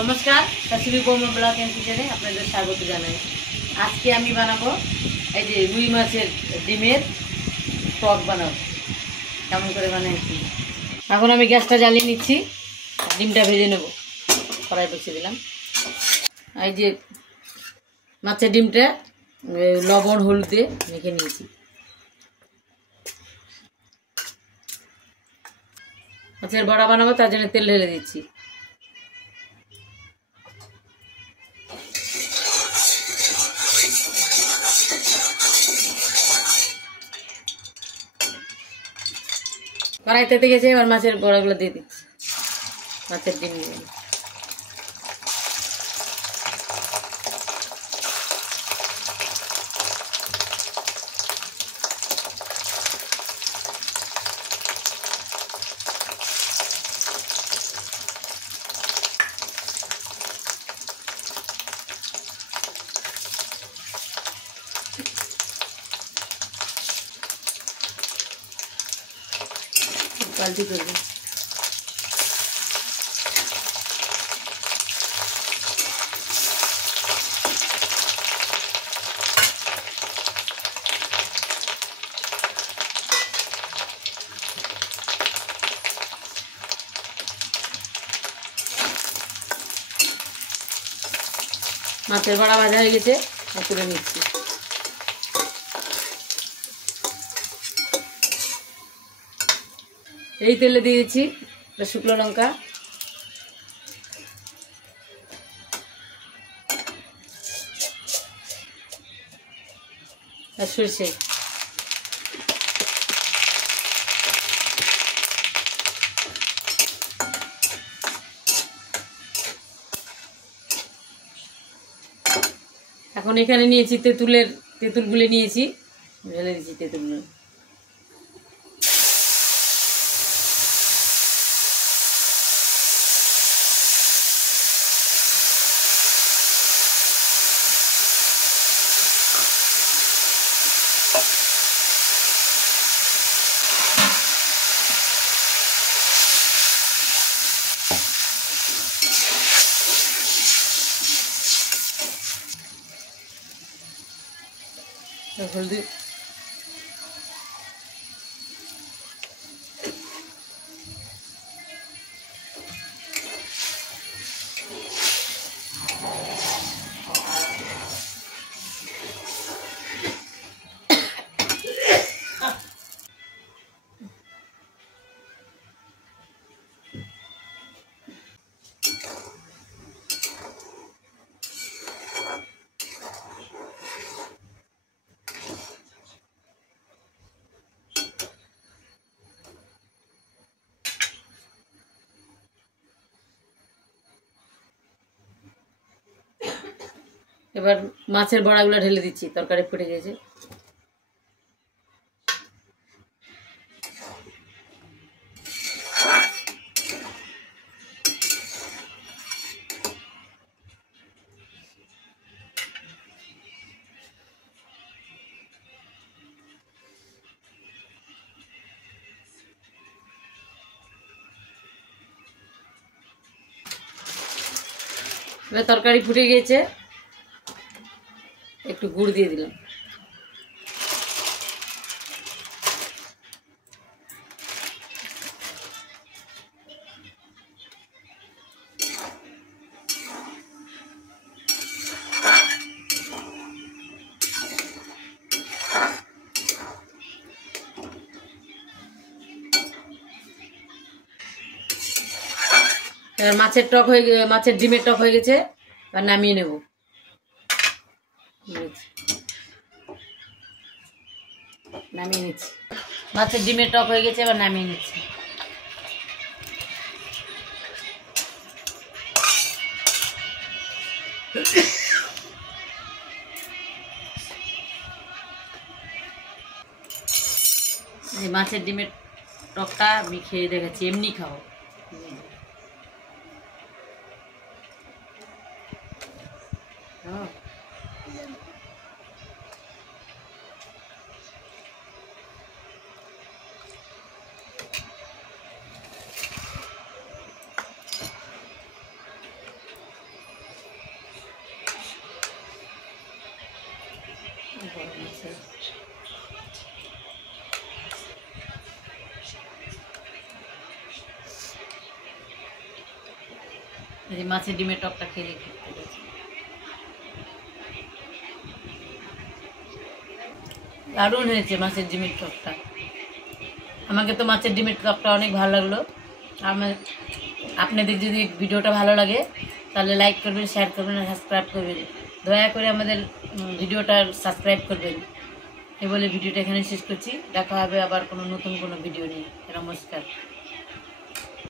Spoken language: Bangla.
नमस्कार शाশুড়ি বৌমা ব্লগ এন্ড কিচেনে আপনাদের স্বাগত জানাই। আজকে আমি বানাবো এই যে রুই মাছের ডিমের টক বানাবো। কেমন করে বানাইছি এখন আমি গ্যাসটা জ্বালিয়ে নিচ্ছি, ডিমটা ভেজে নেব। কড়াই বসিয়ে দিলাম। এই যে মাছের ডিমটা লবণ হলুদ দিয়ে মেখে নিয়েছি। মাছের বড়া বানাবো, তার জন্য তেল ঢেলে দিচ্ছি। কড়াই তেতে গেছে, এবার মাছের বড়াগুলো দিয়ে দিচ্ছি। মাছের ডিম দিয়ে পাল্টি করবো। মাছের বড়া ভাজা হয়ে গেছে, তুলে নিচ্ছি। এই তেলে দিয়ে দিচ্ছি শুকনো লঙ্কা, আর সরষে। এখন এখানে নিয়েছি তেঁতুলগুলো নিয়েছি, ঢেলে দিচ্ছি তেঁতুলগুলো। হলদি এবার মাছের বড়াগুলো ঢেলে দিচ্ছি, তরকারি ফুটে গেছে। এবার তরকারি ফুটে গিয়েছে, একটু গুড় দিয়ে দিলাম। এবার মাছের ডিমের টক হয়ে গেছে, এবার নামিয়ে নেব। নামিয়ে নিচ্ছি। মাছের ডিমের টক হয়ে গেছে, এবার নামিয়ে নিচ্ছি। মাছের ডিমের টকটা আমি খেয়ে দেখাচ্ছি, এমনি খাও। মাছের ডিমের টকটা খেয়ে দারুণ হয়েছে মাছের ডিমের টকটা। আমাকে তো মাছের ডিমের টকটা অনেক ভালো লাগলো। আপনাদের যদি ভিডিওটা ভালো লাগে তাহলে লাইক করবেন, শেয়ার করবেন আর সাবস্ক্রাইব করবেন। দয়া করে আমাদের ভিডিওটা সাবস্ক্রাইব করবেন। এই বলে ভিডিওটা এখানে শেষ করছি। দেখা হবে আবার কোনো নতুন কোনো ভিডিও নিয়ে। নমস্কার।